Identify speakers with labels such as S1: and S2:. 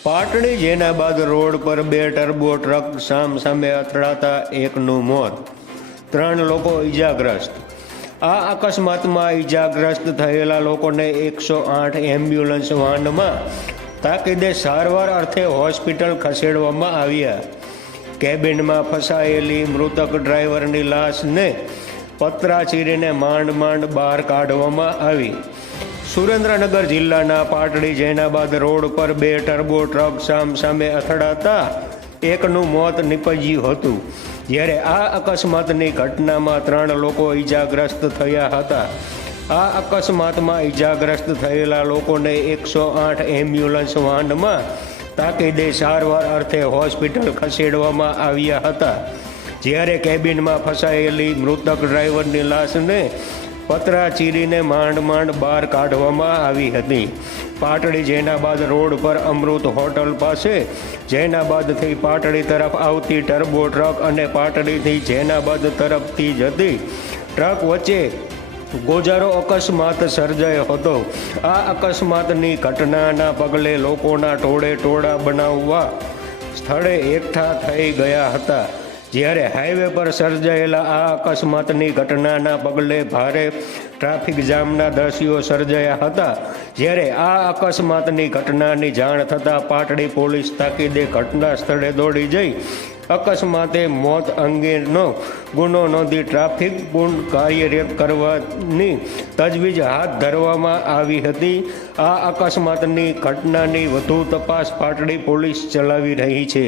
S1: પાટડી જેના બાદ રોડ પર બે ટર્બો ટ્રક સામ સામે અથડાતા એકનું મોત. ત્રણ લોકો ઈજાગ્રસ્ત. આ અકસ્માતમાં ઈજાગ્રસ્ત થયેલા લોકોને એકસો આઠ એમ્બ્યુલન્સ વાહનમાં તાકીદે સારવાર અર્થે હોસ્પિટલ ખસેડવામાં આવ્યા. કેબિનમાં ફસાયેલી મૃતક ડ્રાઈવરની લાશને પતરા ચીરીને માંડ માંડ બહાર કાઢવામાં આવી. સુરેન્દ્રનગર જિલ્લાના પાટડી જૈનાબાદ રોડ પર બે ટર્બો ટ્રક સામ સામે અથડાતા એકનું મોત નીપજ્યું હતું. જ્યારે આ અકસ્માતની ઘટનામાં ત્રણ લોકો ઈજાગ્રસ્ત થયા હતા. આ અકસ્માતમાં ઈજાગ્રસ્ત થયેલા લોકોને એકસો આઠ એમ્બ્યુલન્સ વાહનમાં તાકીદે સારવાર અર્થે હોસ્પિટલ ખસેડવામાં આવ્યા હતા. જ્યારે કેબિનમાં ફસાયેલી મૃતક ડ્રાઈવરની લાશને પતરા ચીરીને માંડ માંડ બહાર કાઢવામાં આવી હતી. પાટડી જૈનાબાદ રોડ પર અમૃત હોટલ પાસે જૈનાબાદથી પાટડી તરફ આવતી ટર્બો ટ્રક અને પાટડીથી જૈનાબાદ તરફથી જતી ટ્રક વચ્ચે ગોજારો અકસ્માત સર્જાયો હતો. આ અકસ્માતની ઘટનાના પગલે લોકોના ટોળે ટોળા બનાવવા સ્થળે એકઠા થઈ ગયા હતા. જ્યારે હાઈવે પર સર્જાયેલા આ અકસ્માતની ઘટનાના પગલે ભારે ટ્રાફિક જામના દ્રશ્યો સર્જાયા હતા. જ્યારે આ અકસ્માતની ઘટનાની જાણ થતાં પાટડી પોલીસ તાકીદે ઘટના સ્થળે દોડી જઈ અકસ્માતે મોત અંગેનો ગુનો નોંધી ટ્રાફિક ગુણ કાર્યરત કરવાની તજવીજ હાથ ધરવામાં આવી હતી. આ અકસ્માતની ઘટનાની વધુ તપાસ પાટડી પોલીસ ચલાવી રહી છે.